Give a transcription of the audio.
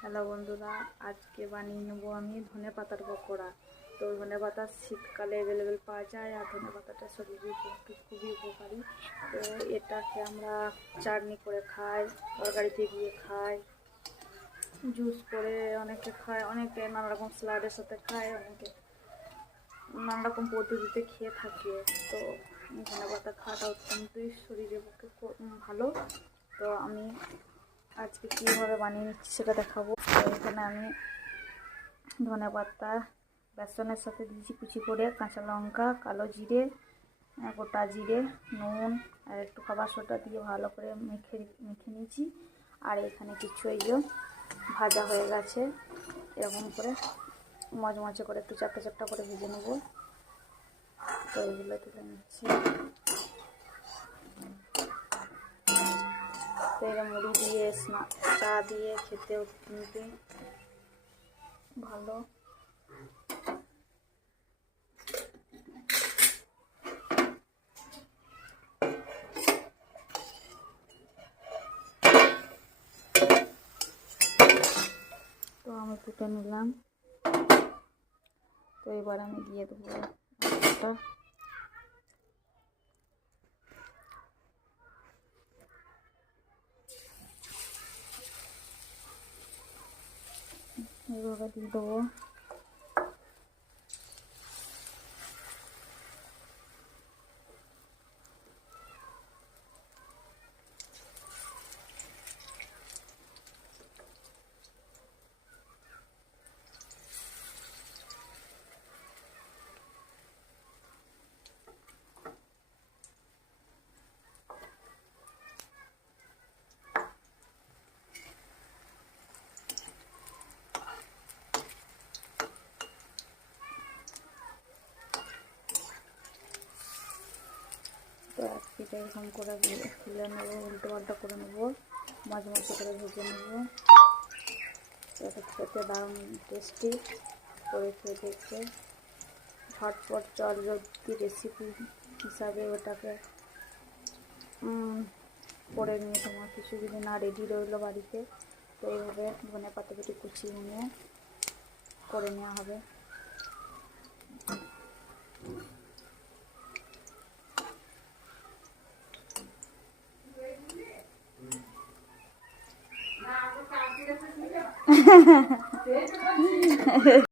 Hello বন্ধুরা, আজকে বানিয়ে নেব আমি ধনে পাতার পকোড়া। তো ধনে পাতা শীতকালে অ্যাভেলেবেল পাওয়া যায়, আর ধনে পাতাটা শরীরের পক্ষে খুবই উপকারী। তো এটাকে আমরা চাটনি করে খাই, তরকারিতে দিয়ে খাই, জুস করে অনেকে খায়, অনেকে নানা রকম স্যালাডের সাথে খায়, অনেকে নানা রকম পদ্ধতিতে খেয়ে থাকে। তো ধনে পাতা খাওয়াটা অত্যন্তই শরীরের পক্ষে ভালো। তো আমি আজকে কীভাবে বানিয়ে নিচ্ছি সেটা দেখাবো। তো এখানে আমি ধনে পাতা বেসনের সাথে দিয়েছি কুচি করে, কাঁচা লঙ্কা, কালো জিরে, গোটা জিরে, নুন আর একটু খাবার সোডা দিয়ে ভালো করে মেখে নিয়েছি। আর এখানে কিছু এই যে ভাজা হয়ে গেছে, এরকম করে মচমচে করে একটু চাপটা চাপটা করে ভেজে নেব। তো এগুলো তুলে নিচ্ছি। তো এরা মুড়ি দিয়ে চা দিয়ে খেতেও কিন্তু ভালো। তো আমি তুলে নিলাম। তো এবার আমি দিয়ে দেবো এটা। এভাবে দিয়ে দেবো। তো এক পিঠে এরকম করে তুলে নেবো, উল্টো পাল্টা করে নেবো, মাঝে মাঝে করে ভেজে নেবো। এটা খেতে দারুণ টেস্টি করে খেয়ে দেখতে। ঝটপট জলদি রেসিপি হিসাবে ওটাকে করে নিয়ে তোমার কিছু যদি না রেডি রইলো বাড়িতে, তো এইভাবে ধনে পাতা কেটে কুচিয়ে নিয়ে করে নেওয়া হবে।